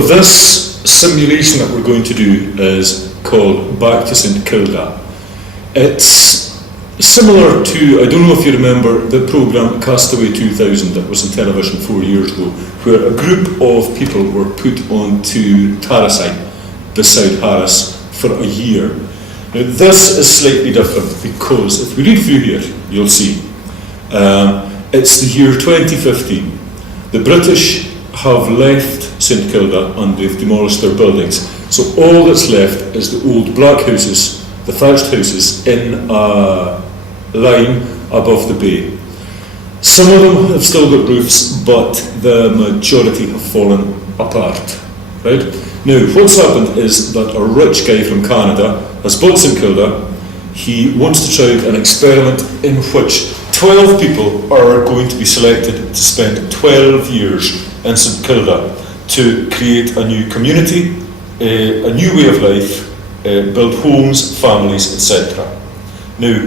So this simulation that we're going to do is called Back to St Kilda. It's similar to, I don't know if you remember the programme Castaway 2000 that was on television 4 years ago, where a group of people were put onto Tarisite beside Harris for a year. Now this is slightly different because if we read through here, you'll see it's the year 2015. The British have left St Kilda and they've demolished their buildings. So all that's left is the old black houses, the thatched houses in a line above the bay. Some of them have still got roofs, but the majority have fallen apart. Right? Now, what's happened is that a rich guy from Canada has bought St Kilda. He wants to try an experiment in which 12 people are going to be selected to spend 12 years in St Kilda to create a new community, a new way of life, build homes, families, etc. Now,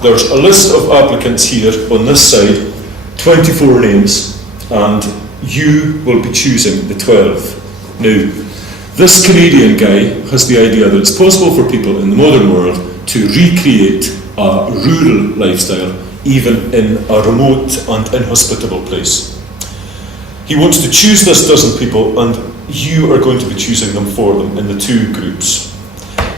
there's a list of applicants here on this side, 24 names, and you will be choosing the 12. Now, this Canadian guy has the idea that it's possible for people in the modern world to recreate a rural lifestyle, even in a remote and inhospitable place. He wants to choose this dozen people, and you are going to be choosing them for them in the two groups.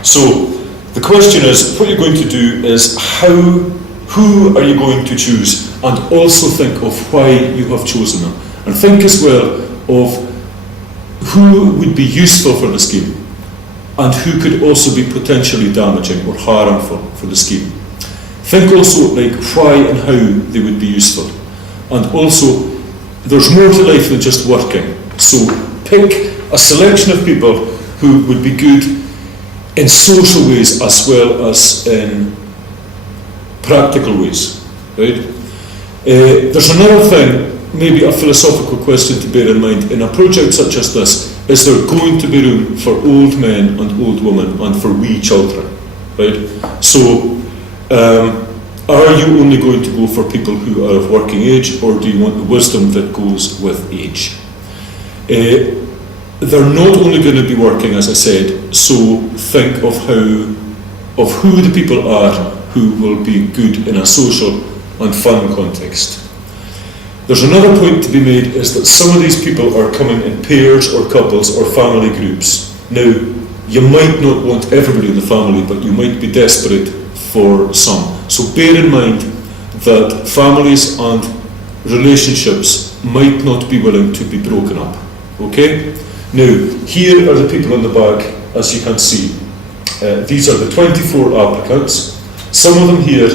So the question is, what you're going to do is who are you going to choose, and also think of why you have chosen them, and think as well of who would be useful for the scheme and who could also be potentially damaging or harmful for the scheme. Think also like why and how they would be useful, and also there's more to life than just working. So pick a selection of people who would be good in social ways as well as in practical ways. Right? There's another thing, maybe a philosophical question to bear in mind. In a project such as this, is there going to be room for old men and old women and for wee children? Right? So are you only going to go for people who are of working age, or do you want the wisdom that goes with age? They're not only going to be working, as I said, so think of who the people are who will be good in a social and fun context. There's another point to be made, is that some of these people are coming in pairs or couples or family groups. Now, you might not want everybody in the family, but you might be desperate for some. So bear in mind that families and relationships might not be willing to be broken up. Okay? Now, here are the people on the back, as you can see. These are the 24 applicants. Some of them here,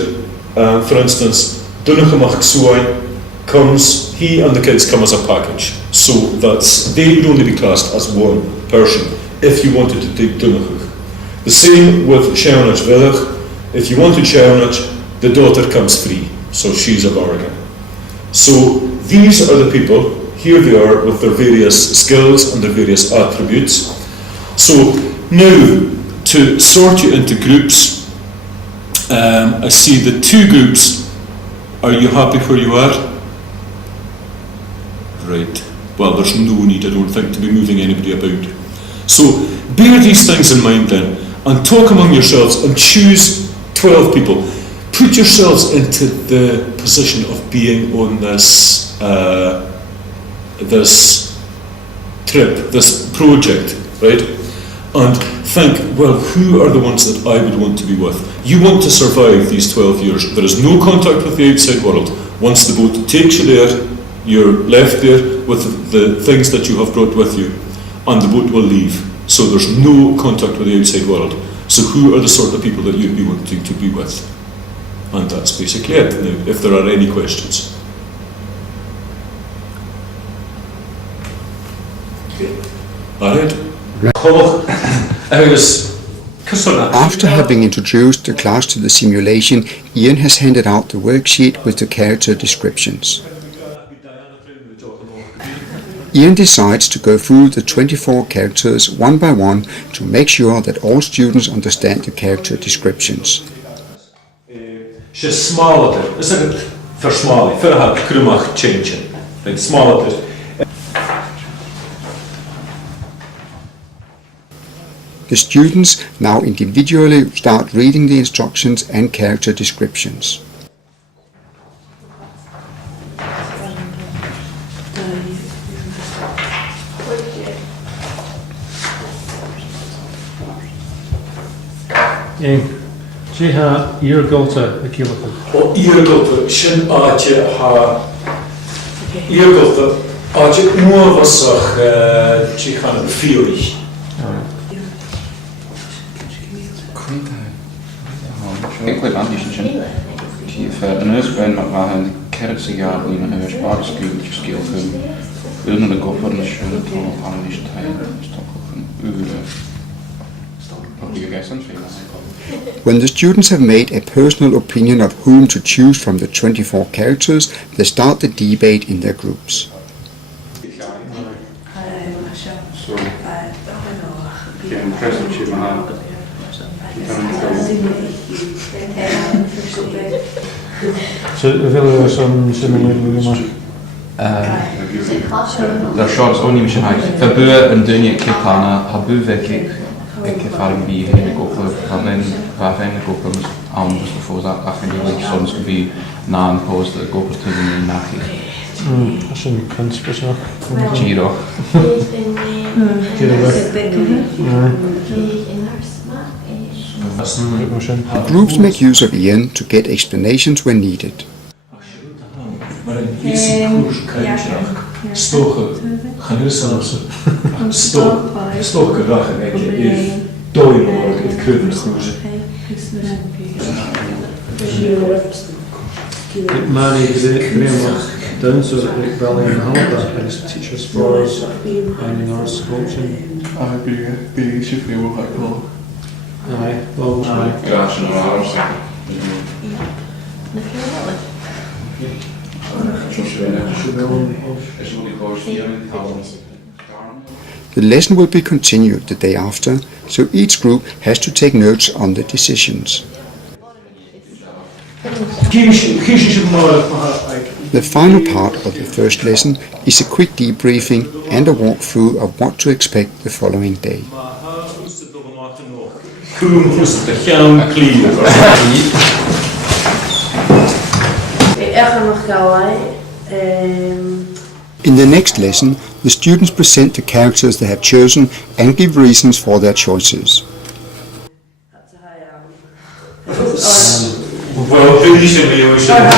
for instance, Dunachamach Suai comes, he and the kids come as a package. So they would only be classed as one person if you wanted to take Dunachach. The same with Sheonach Villach. If you wanted Sheonach, the daughter comes free, so she's a bargain. So these are the people. Here they are with their various skills and their various attributes. So now, to sort you into groups, I see the two groups. Are you happy where you are? Right. Well, there's no need, I don't think, to be moving anybody about. So bear these things in mind then, and talk among yourselves and choose 12 people. Put yourselves into the position of being on this trip, this project, right? And think, well, who are the ones that I would want to be with? You want to survive these 12 years. There is no contact with the outside world. Once the boat takes you there, you're left there with the things that you have brought with you, and the boat will leave. So there's no contact with the outside world. So who are the sort of people that you'd be wanting to be with? And that's basically it. Now, if there are any questions. Alright. After having introduced the class to the simulation, Ian has handed out the worksheet with the character descriptions. Ian decides to go through the 24 characters one by one to make sure that all students understand the character descriptions. She's smaller, isn't it? For small, for a krumach changing. Like smaller. The students now individually start reading the instructions and character descriptions. She ha iargulta a kilata. O iargulta sin áte ha iargulta áte móvasach chichan fiori. Ik weet aan die zin. Die een huisband met waar een kerksignaal in een huisbaardskuurtje skillen. Under de governance schön to aan die tijd. Stop een uur. When the students have made a personal opinion of whom to choose from the 24 characters, they start the debate in their groups. So willen we zo'n simulatie maken? Daar short is ook niet meer high. Verbuur een dunje kipana, habu wekik. Ik ervaring bij hele koppen, van een waar zijn de koppen anders voor dat afgelopen soms bij na een post de koppen te doen nachtig. Dat is een kunstbeslag. Giro. Groups make use of Ian to get explanations when needed. Maar een eerste koers krijgsracht. Stoken, gaan nu zelfs stoken rachen, ik dooi nog het kunnen koers. Many is it very done so that we value and help that as teachers for finding our coaching. Be zoveel wel. Aye, well, aye. Graag en waar. The lesson will be continued the day after, so each group has to take notes on the decisions. The final part of the first lesson is a quick debriefing and a walkthrough of what to expect the following day. In the next lesson, the students present the characters they have chosen and give reasons for their choices. Wel, usually we should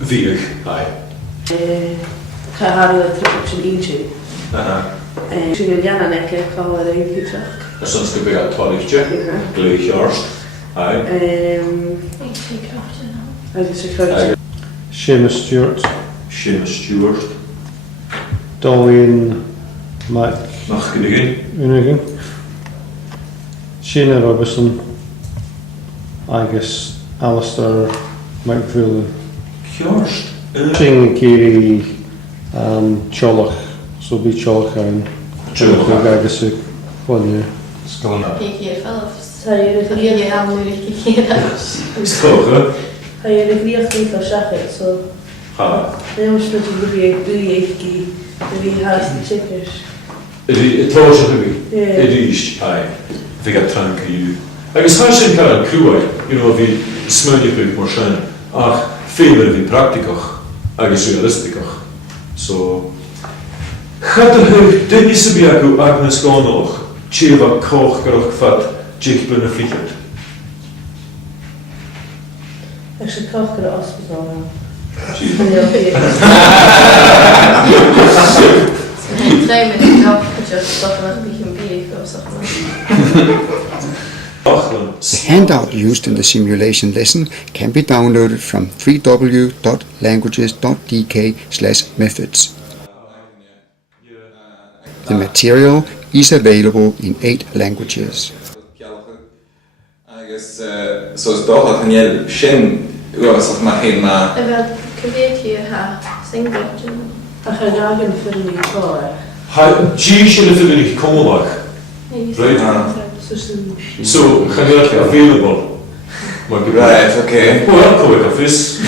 Vier, aye. Dat is ons gebeurd uit Tolletje, Gleicharst, aye. Seamus Stewart, Seamus Stewart, Dolly Machgedigen, Unigan, Shana Robertson, Angus, Alistair McFarlane, Kjarst, Shing Kiri, Cholach, so be Cholach and Cholach Agassi, one year. Skåne. Skogen, Ga je de vlieg niet van zeggen, zo. ha. Dan moet je natuurlijk wie haast de checkers. Het was het is, aye. Vega trank you. I guess how should kind of crew, you know, vi smörjer ut morsan. Ach, fever vi praktikach, I guess realistikach. So, gaat er hug dinge sobie jako Agnes Gonoch, Cheva koch geroch fat, Jake blunne fliegt. Ik zou koken de hospital aan. The handout used in the simulation lesson can be downloaded from www.languages.dk/methods. The material is available in 8 languages. Agus sos dócha tanel sin uasach ma héna. Dan ga je daar in de niet voor. Ha, G should have been Komolach. Right. So, gaan we available. Right, okay. Well, I'll call it a fist.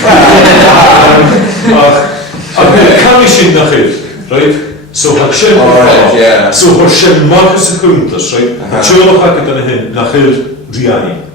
Can I sin nach hyd, right? So ha sin Alright, yeah. So ha sin Marcus y Cwmtas, right? Tiolach ac ydyn hyn nach hyd riani.